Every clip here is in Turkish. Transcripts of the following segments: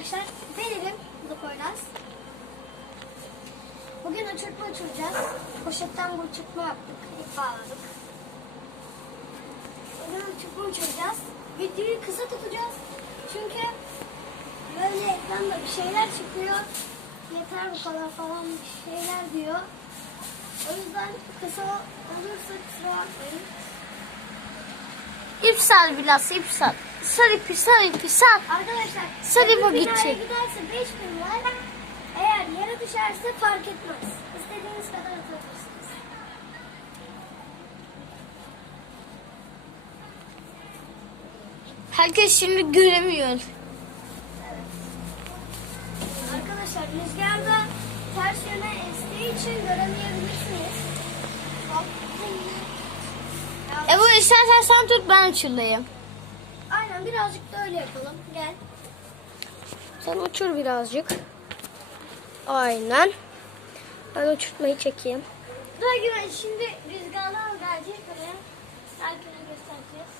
arkadaşlar. Benim Poyraz. Bugün uçurtma uçuracağız. Poşetten bu uçurtma yaptık. İp bağladık. Bugün uçurtma uçuracağız. Videoyu kısa tutacağız. Çünkü böyle ekranda bir şeyler çıkıyor. Yeter bu kadar falan bir şeyler diyor. O yüzden kısa olursa kusura bakmayın. İpsal biraz ipsal. Sar ipi sar. Arkadaşlar Sarı öbür bu binaya gidecek. giderse 5000 var. Eğer yere düşerse fark etmez. İstediğiniz kadar atabilirsiniz. Herkes şimdi göremiyor. Arkadaşlar rüzgarda ters yöne estiği için göremeyebilirsiniz. Ebu istersen sen tut ben uçurlayayım. Aynen birazcık da öyle yapalım. Gel. Sen uçur birazcık. Aynen. Ben uçurtmayı çekeyim. Daha güven şimdi rüzgarlar gelecek buraya. Herkese göstereceğiz.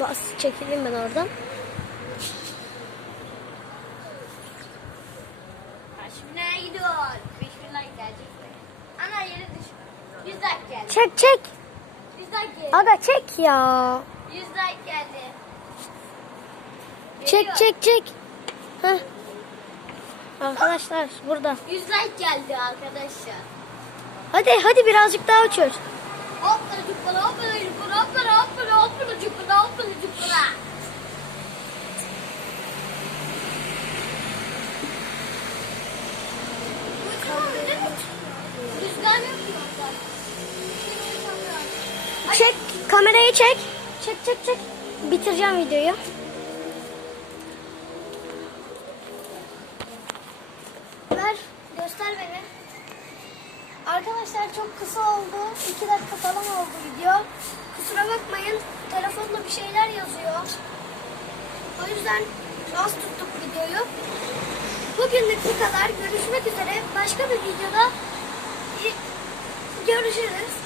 Bas çekileyim ben oradan. Şimdi nereye gidiyor? 5000 like gelecek. Ana yere düştü. 100 like geldi. Çek çek. 100 like geldi. Aga çek ya. 100 like geldi. Çek Geliyor. çek çek. Heh. Arkadaşlar burada. 100 like geldi arkadaşlar. Hadi hadi birazcık daha uçur. Hoppala cuppala hoppala cuppala hoppala Çek kamerayı çek. Çek çek çek. Bitireceğim videoyu. Ver, göster beni. Arkadaşlar çok kısa oldu. 2 dakika falan oldu video. Kusura bakmayın. Telefonda bir şeyler yazıyor. O yüzden az tuttuk videoyu. Bugünlük bu kadar. Görüşmek üzere. Başka bir videoda görüşürüz.